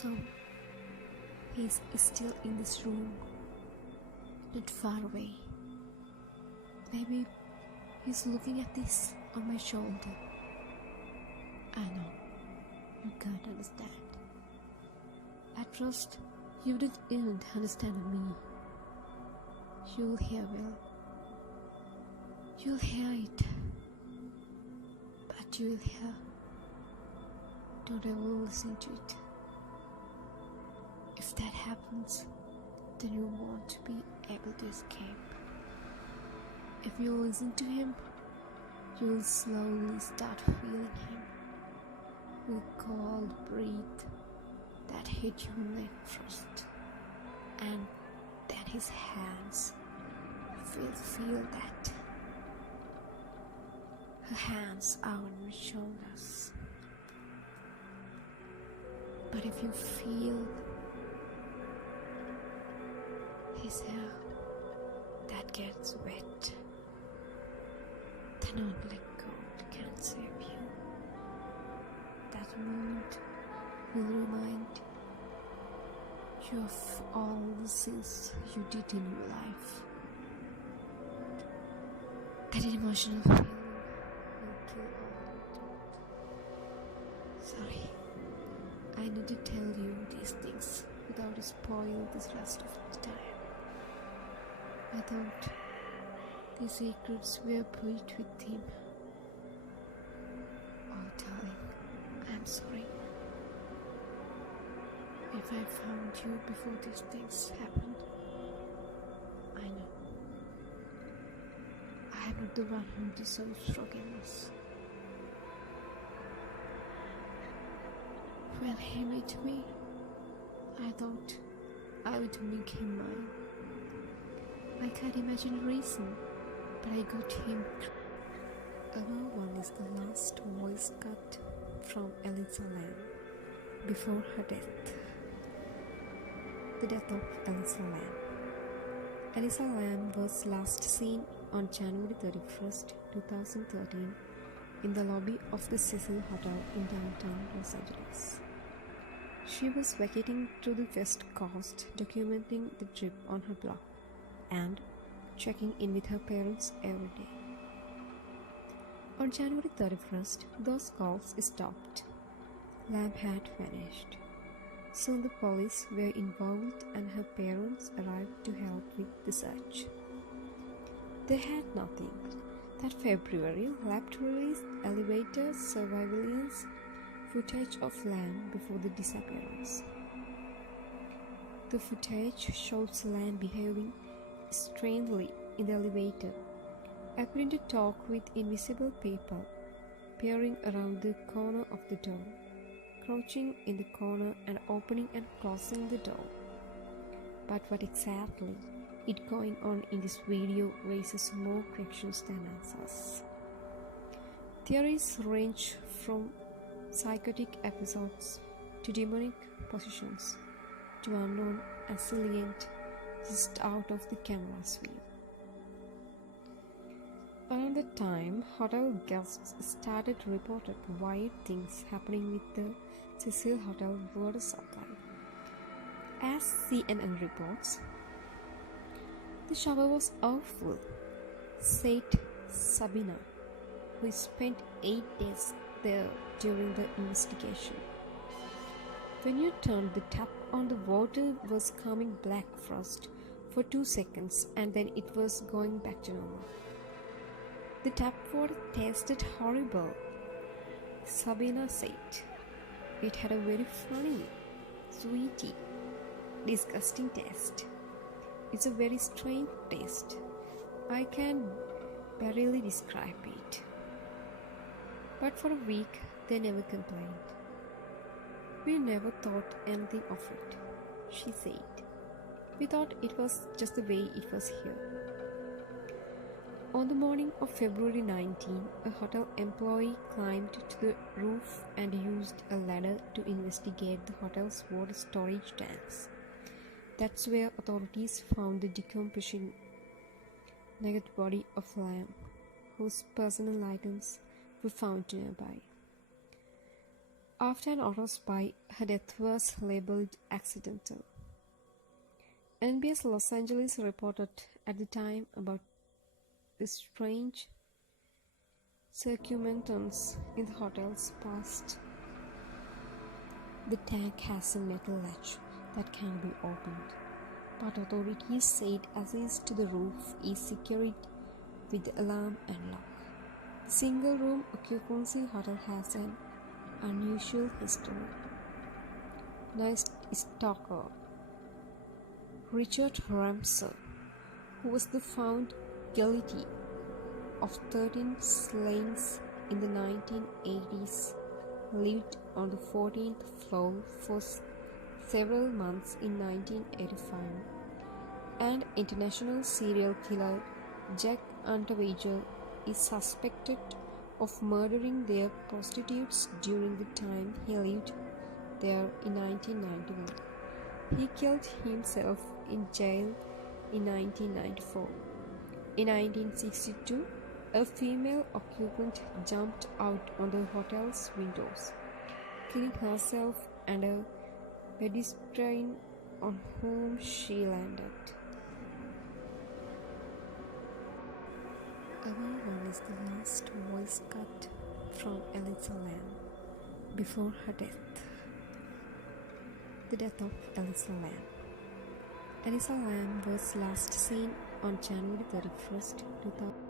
So, he's still in this room, not far away. Maybe he's looking at this on my shoulder. I know, you can't understand. At first, you didn't even understand me. You'll hear well. You'll hear it. But you'll hear. Don't ever listen to it. If that happens, then you won't be able to escape. If you listen to him, you'll slowly start feeling him with cold breath that hit your neck first, and then his hands will feel that. Her hands are on your shoulders. But if you feel his hair that gets wet, then don't let go, it can't save you. That moment will remind you of all the sins you did in your life. That emotional feeling will kill all your thought. Sorry, I need to tell you these things without to spoil this rest of the time. I thought the secrets were buried with him. Oh, darling, I'm sorry. If I found you before these things happened, I know. I am not the one who deserves forgiveness. When he met me, I thought I would make him mine. I can't imagine a reason, but I got him. Another one is the last voice cut from Elisa Lam before her death. The death of Elisa Lam. Elisa Lam was last seen on January 31st, 2013 in the lobby of the Cecil Hotel in downtown Los Angeles. She was vacating to the West Coast, documenting the trip on her blog and checking in with her parents every day. On January 31st, those calls stopped. Lam had vanished. Soon the police were involved and her parents arrived to help with the search. They had nothing. That February, Lab released elevator surveillance footage of Lam before the disappearance. The footage shows Lam behaving strangely in the elevator, appearing to talk with invisible people, peering around the corner of the door, crouching in the corner and opening and closing the door. But what exactly is going on in this video raises more questions than answers. Theories range from psychotic episodes to demonic possessions to unknown assailant just out of the camera's view. Around that time, hotel guests started to report weird things happening with the Cecil Hotel water supply. As CNN reports, the shower was awful, said Sabina, who spent 8 days there during the investigation. When you turned the tap on, the water was coming black first for 2 seconds and then it was going back to normal. The tap water tasted horrible, Sabina said. It had a very funny, sweety, disgusting taste. It's a very strange taste. I can barely describe it. But for a week, they never complained. We never thought anything of it, she said. We thought it was just the way it was here. On the morning of February 19, a hotel employee climbed to the roof and used a ladder to investigate the hotel's water storage tanks. That's where authorities found the decomposing naked body of Lam, whose personal items were found nearby. After an arrest by her death was labeled accidental. NBS Los Angeles reported at the time about the strange circumstance in the hotel's past. The tank has a metal latch that can be opened, but authorities said access to the roof is secured with the alarm and lock. The single-room occupancy hotel has an unusual history. Next is Stalker. Richard Ramirez, who was found guilty of 13 slayings in the 1980s, lived on the 14th floor for several months in 1985, and international serial killer Jack Unterweger is suspected of murdering their prostitutes during the time he lived there in 1991. He killed himself in jail in 1994. In 1962, a female occupant jumped out on the hotel's windows, killing herself and a pedestrian on whom she landed. Our one is the last voice cut from Elisa Lam before her death. The death of Elisa Lam. Elisa Lam was last seen on January 31st, 2000.